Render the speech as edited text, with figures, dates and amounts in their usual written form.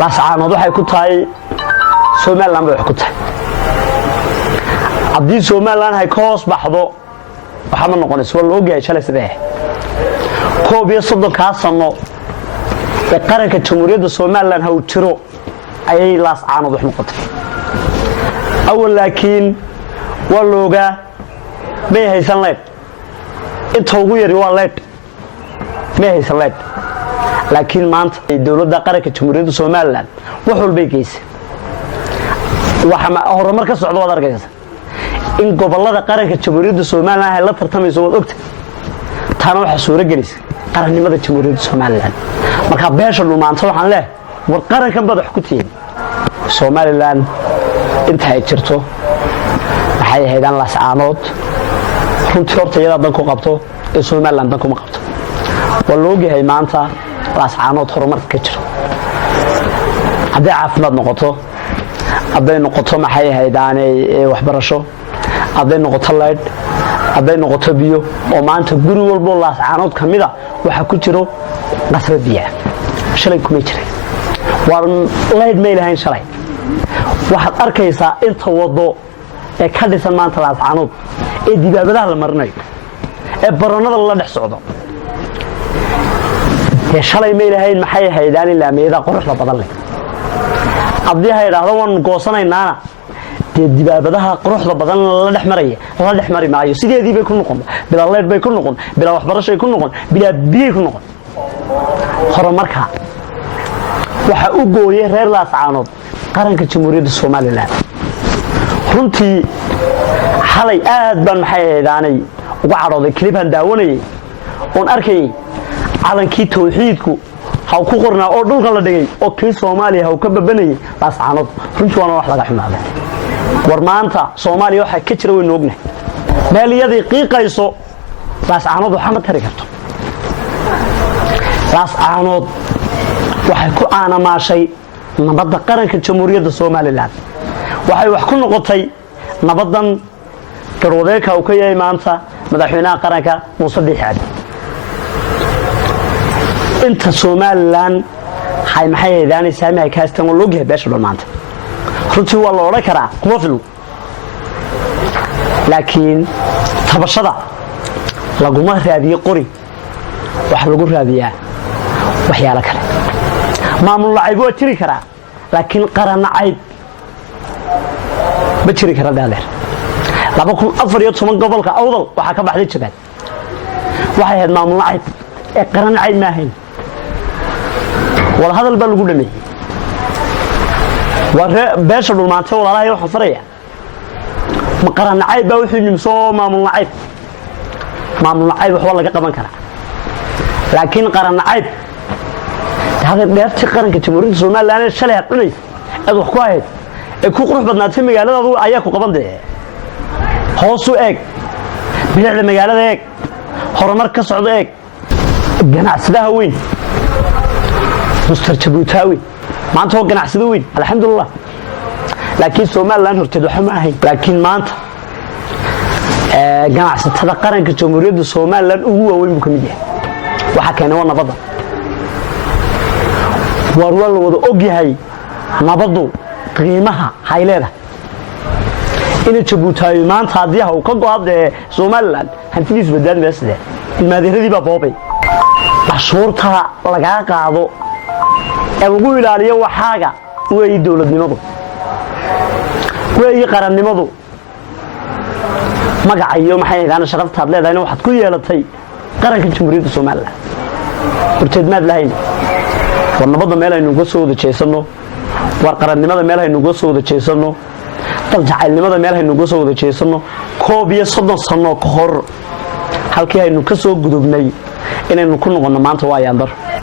laascaanood waxay ku tahay Soomaaliland bay wax ku tahay haddii Soomaaliland ay ka hoos baxdo waxa ma noqonayso waa loo gaay shalay sidee koob iyo 30 sano ee qaranka Jamhuuriyadda Soomaaliland ha u jiro ayay laascaanood wax noqotay awal laakiin waa looga bay haysan leed inta ugu yari waa leed may haysan leed laakiin maanta dawladda qaranka Jamhuuriyadda Soomaaliland wax walba geysay waxa horumar ka socdo wada argaysa in gobolada qaranka Jamhuuriyadda Soomaaliland ay la tartamayso wad ogta taana waxa suura gelisay qarannimada Jamhuuriyadda Soomaaliland marka beesha dhumaanta waxaan leeyahay war qarankan bad wax ku tiyin Soomaaliland inta ay jirto waxay heedaan laascaanood runtii horta iyada dan ku qabto ee Soomaaliland dan kuma qabto waa loo gahay maanta laascaanood horumar ka jiro haddii caafimaad noqoto hadday noqoto maxay haydaanay waxbarasho hadday noqoto leyd hadday noqoto biyo oo maanta guri walba laascaanood kamida waxa ku jiro qasab biyo shalay kuma jiray waa leyd ma ilahayn shalay waxaad arkaysaa inta wado ee ka dhisan maanta laascaanood ee dibaabadaha la marinayo ee baranada la dhex socdo ee shalay ma ilahayn maxay haydaan ilaamiyada quruxda badan leh haddii ay yiraahdo waan goosanaynaana dibaabadaha quruxda badan la dhex mari maayo sideedii bay ku noqon bila leed bay ku noqon bila waxbarasho ku noqon bila biyo ku noqon horumarka waxa uu gooyay reer laascaanood qaranka Jamhuuriyadda Soomaaliland runtii xalay aad baan maxay haydaanay uga cadhooday kliban daawanay oon arkay calankii tawxiidku haw ku qornaa oo dhulka la dhigay oo kii Soomaaliya haw ka babanayay laascaanood runtii waa wax laga xumaaday war maanta Soomaaliya waxa ka jira weyn ognahay meeliyadii qiiqayso laascaanood waxa ma tari karto laascaanood waxay ku aanamaashay nabadda qaranka Jamhuuriyadda Soomaaliland waxay wax ku noqotay nabadan garwadeeka uu ka yahay maanta madaxweynaha qaranka Muuse Biixi Cabdi inta Soomaaliland hay maxay haydaanay saami ay kaastan oo loo gahay beesha maanta runtii waa la oran karaa kuma filo laakiin tabashada laguma raadiyo qori wax lagu raadiyaa waxyaalo kale maamul lacayb waa tiri karaa laakiin qaran lacayb ma tiri kara daadeer 2014 gobolka awdal waxa ka baxday jabad waxay ahayd maamul lacayb ee qaran lacayb ma ahayn wala hadal baa lagu dhameeyay waa beesha dhulmaantay walaalahay waxa faraya ma qaran lacayb baa wixii nimso maamul lacayb wax laga qaban karaa laakiin qaran lacayb hada dheerti qaranka Jamhuuriyadda Soomaaliland shalay cunay aad wax ku ahayd ee ku qurux badnaatay magaalada ayaa ku qaban deeyay hoos u eeg bilicda magaalada eeg horumar ka socdo eeg ganacsadaha weyn Mr. Jabuutawi maanta oo ganacsada weyn alxamdulillah laakiin Soomaaliland horteed waxa ma ahayn laakiin maanta ganacsatada qaranka Jamhuuriyadda Soomaaliland ugu waaweyn buu kamid yahay waxa keenay waa nabadda war wal wada og yahay nabaddu qiimaha hay leedahay in Jabuutawi maanta hadii uu ka go'aday Soomaaliland hantidiis badal meesha ilmaadiradii baa boobay cashuurta laga qaado ee lagu ilaaliyo waxaaga way dawladnimadu way qarannimadu magacayo maxay ahayn shaqada leedahay waxaad ku yeelatay qaranka Jamhuuriyadda Soomaaliland horteed maad lahayn war nabadda meel aynu uga soo wada jeesano war qarannimada meel aynu uga soo wada jeesano dal jacaylnimada meel aynu uga soo wada jeesano koob iyo 30 sano ka hor halkii aynu ka soo gudubnay inaynu ku noqono maanta waa yaandar